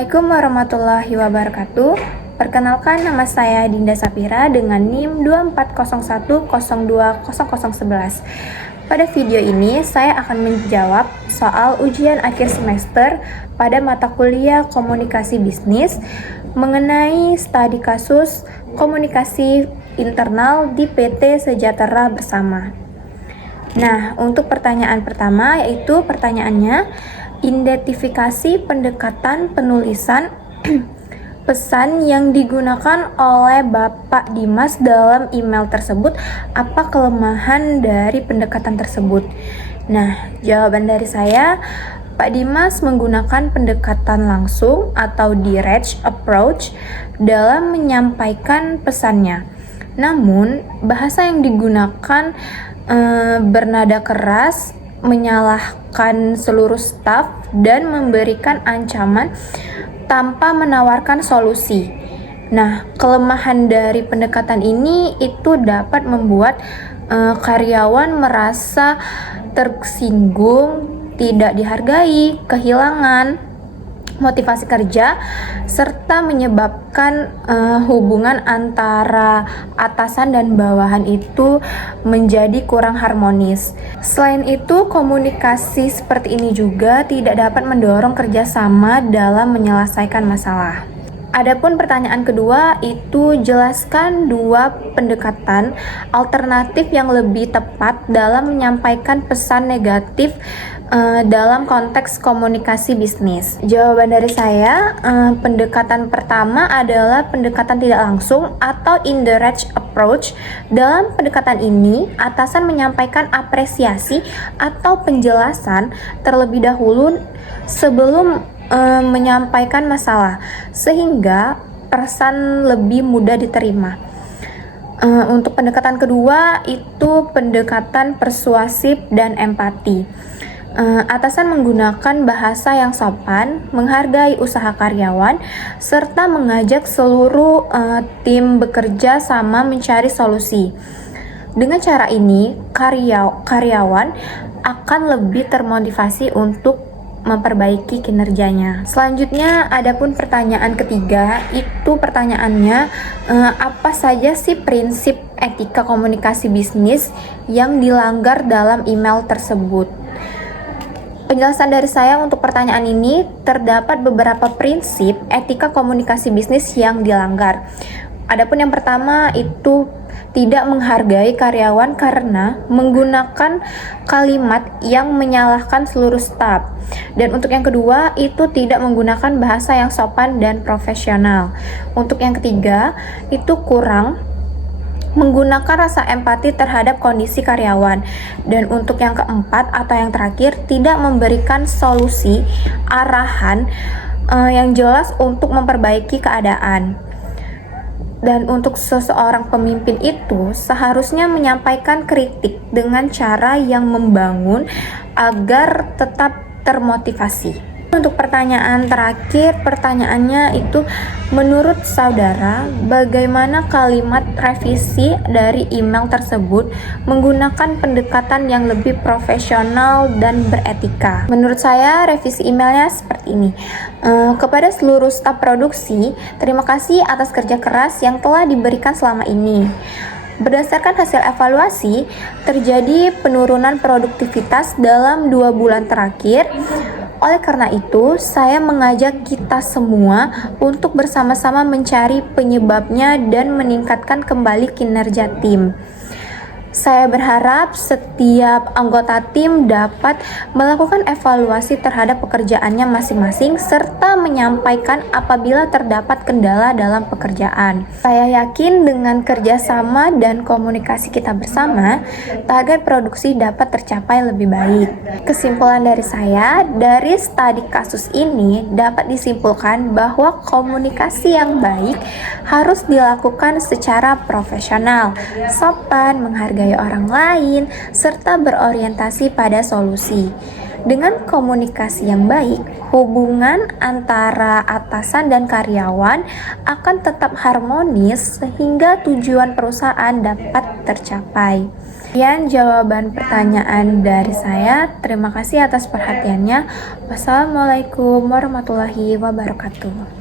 Assalamualaikum warahmatullahi wabarakatuh. Perkenalkan, nama saya Dinda Sapira dengan NIM 2401020011. Pada video ini saya akan menjawab soal ujian akhir semester pada mata kuliah Komunikasi Bisnis mengenai studi kasus komunikasi internal di PT Sejahtera Bersama. Nah, untuk pertanyaan pertama yaitu pertanyaannya, identifikasi pendekatan penulisan pesan yang digunakan oleh Bapak Dimas dalam email tersebut. Apa kelemahan dari pendekatan tersebut? Nah, jawaban dari saya, Pak Dimas menggunakan pendekatan langsung atau direct approach dalam menyampaikan pesannya. Namun, bahasa yang digunakan bernada keras, menyalahkan seluruh staf, dan memberikan ancaman tanpa menawarkan solusi. Nah, kelemahan dari pendekatan ini itu dapat membuat karyawan merasa tersinggung, tidak dihargai, kehilangan motivasi kerja, serta menyebabkan hubungan antara atasan dan bawahan itu menjadi kurang harmonis. Selain itu, komunikasi seperti ini juga tidak dapat mendorong kerjasama dalam menyelesaikan masalah. Adapun pertanyaan kedua itu, jelaskan dua pendekatan alternatif yang lebih tepat dalam menyampaikan pesan negatif dalam konteks komunikasi bisnis. Jawaban dari saya, pendekatan pertama adalah pendekatan tidak langsung atau indirect approach. Dalam pendekatan ini, atasan menyampaikan apresiasi atau penjelasan terlebih dahulu sebelum menyampaikan masalah, sehingga pesan lebih mudah diterima. Untuk pendekatan kedua itu pendekatan persuasif dan empati. Atasan menggunakan bahasa yang sopan, menghargai usaha karyawan, serta mengajak seluruh tim bekerja sama mencari solusi. Dengan cara ini, karyawan akan lebih termotivasi untuk memperbaiki kinerjanya. Selanjutnya, adapun pertanyaan ketiga, itu pertanyaannya, apa saja sih prinsip etika komunikasi bisnis yang dilanggar dalam email tersebut? Penjelasan dari saya untuk pertanyaan ini, terdapat beberapa prinsip etika komunikasi bisnis yang dilanggar. Adapun yang pertama itu tidak menghargai karyawan karena menggunakan kalimat yang menyalahkan seluruh staf. Dan untuk yang kedua itu tidak menggunakan bahasa yang sopan dan profesional. Untuk yang ketiga itu kurang menggunakan rasa empati terhadap kondisi karyawan. Dan untuk yang keempat atau yang terakhir, tidak memberikan solusi arahan yang jelas untuk memperbaiki keadaan. Dan untuk seseorang pemimpin itu seharusnya menyampaikan kritik dengan cara yang membangun agar tetap termotivasi. Untuk pertanyaan terakhir, pertanyaannya itu, menurut saudara, bagaimana kalimat revisi dari email tersebut menggunakan pendekatan yang lebih profesional dan beretika? Menurut saya, revisi emailnya seperti ini. Kepada seluruh staf produksi, terima kasih atas kerja keras yang telah diberikan selama ini. Berdasarkan hasil evaluasi, terjadi penurunan produktivitas dalam 2 bulan terakhir. Oleh karena itu, saya mengajak kita semua untuk bersama-sama mencari penyebabnya dan meningkatkan kembali kinerja tim. Saya berharap setiap anggota tim dapat melakukan evaluasi terhadap pekerjaannya masing-masing serta menyampaikan apabila terdapat kendala dalam pekerjaan. Saya yakin dengan kerjasama dan komunikasi kita bersama, target produksi dapat tercapai lebih baik. Kesimpulan dari saya, dari studi kasus ini dapat disimpulkan bahwa komunikasi yang baik harus dilakukan secara profesional, sopan, menghargai orang lain, serta berorientasi pada solusi. Dengan komunikasi yang baik, hubungan antara atasan dan karyawan akan tetap harmonis sehingga tujuan perusahaan dapat tercapai. Sekian jawaban pertanyaan dari saya. Terima kasih atas perhatiannya. Wassalamualaikum warahmatullahi wabarakatuh.